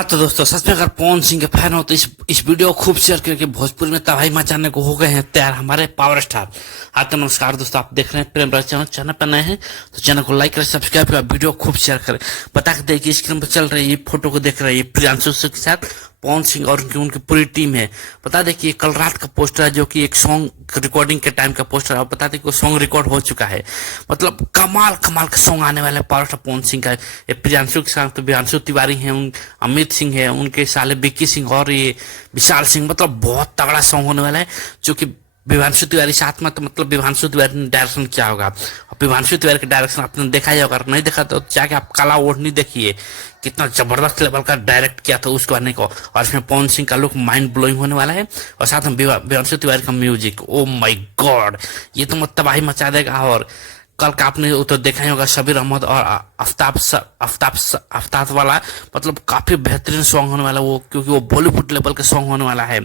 हाँ तो दोस्तों, सच में अगर पवन सिंह के फैन हो तो इस वीडियो को खूब शेयर करके भोजपुरी में तबाही मचाने को हो गए हैं तैयार हमारे पावर स्टार। हाँ तो नमस्कार दोस्तों, आप देख रहे हैं प्रेम राज चैनल पर नए हैं तो चैनल को लाइक करें, सब्सक्राइब करें, वीडियो खूब शेयर करें। बता के देखिए स्क्रीन पर चल रही ये फोटो को देख रहे हैं, प्रियांशु के साथ पवन सिंह और उनकी पूरी टीम है। बता दें कि ये कल रात का पोस्टर है, जो कि एक सॉन्ग रिकॉर्डिंग के टाइम का पोस्टर है। बता दें कि वो सॉन्ग रिकॉर्ड हो चुका है। मतलब कमाल कमाल का सॉन्ग आने वाला है पावर स्टार पवन सिंह का। ये प्रियांशु के साथ तो प्रियांशु तिवारी है, अमित सिंह है, उनके साले विक्की सिंह और ये विशाल सिंह। मतलब बहुत तगड़ा सॉन्ग होने वाला है, जो कि विभांशु तिवारी साथ में। तो मतलब विभांशु तिवारी ने डायरेक्शन किया होगा, और विभांशु तिवारी का डायरेक्शन आपने देखा ही होगा। अगर नहीं देखा तो जाके आप काला ओढ़नी देखिए, कितना जबरदस्त लेवल का डायरेक्ट किया था उसको आने को। और इसमें पवन सिंह का लुक माइंड ब्लोइंग होने वाला है, और साथ में विभांशु तिवारी का म्यूजिक। ओ माय गॉड, ये तो मतलब तबाही मचा देगा। और कल का आपने तो देखा ही होगा, शबीर अहमद और आफ्ताब वाला। मतलब काफी बेहतरीन सॉन्ग होने वाला वो, क्योंकि वो बॉलीवुड लेवल का सॉन्ग होने वाला है।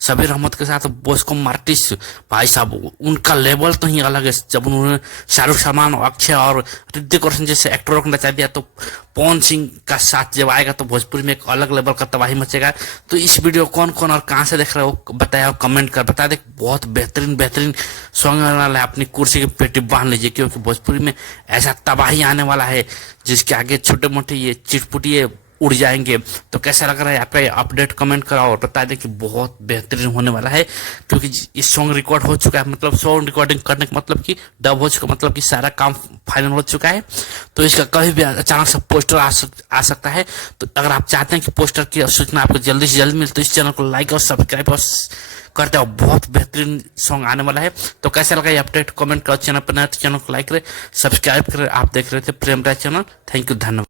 शबीर अहमद के साथ बॉस्को मार्टिस भाई साहब, उनका लेवल तो ही अलग है। जब उन्होंने शाहरुख सलमान, अक्षय और ऋतिक रोशन जैसे एक्टरों को नचा दिया, तो पवन सिंह का साथ जब आएगा तो भोजपुरी में एक अलग लेवल का तबाही मचेगा। तो इस वीडियो कौन कौन और कहां से देख रहे हो बताया, कमेंट कर बता दे। बहुत बेहतरीन सॉन्ग आने वाला है। अपनी कुर्सी की पेटी बांध लीजिए, क्योंकि भोजपुरी में ऐसा तबाही आने वाला है जिसके आगे छोटे मोटे ये चिटपुटिए उड़ जाएंगे। तो कैसा लग रहा है आपका ये अपडेट, कमेंट कराओ और बता दें कि बहुत बेहतरीन होने वाला है। क्योंकि इस सॉन्ग रिकॉर्ड हो चुका है, मतलब सॉन्ग रिकॉर्डिंग करने का मतलब कि डब हो चुका, मतलब कि सारा काम फाइनल हो चुका है। तो इसका कभी भी अचानक से पोस्टर आ सकता है। तो अगर आप चाहते हैं कि पोस्टर की सूचना आपको जल्दी से जल्दी मिले, तो इस चैनल को लाइक और सब्सक्राइब और करते हो। बहुत बेहतरीन सॉन्ग आने वाला है। तो कैसा लगा ये अपडेट, कमेंट करो। चैनल पर नए तो चैनल को लाइक करें, सब्सक्राइब करें। आप देख रहे थे प्रेम राज चैनल। थैंक यू, धन्यवाद।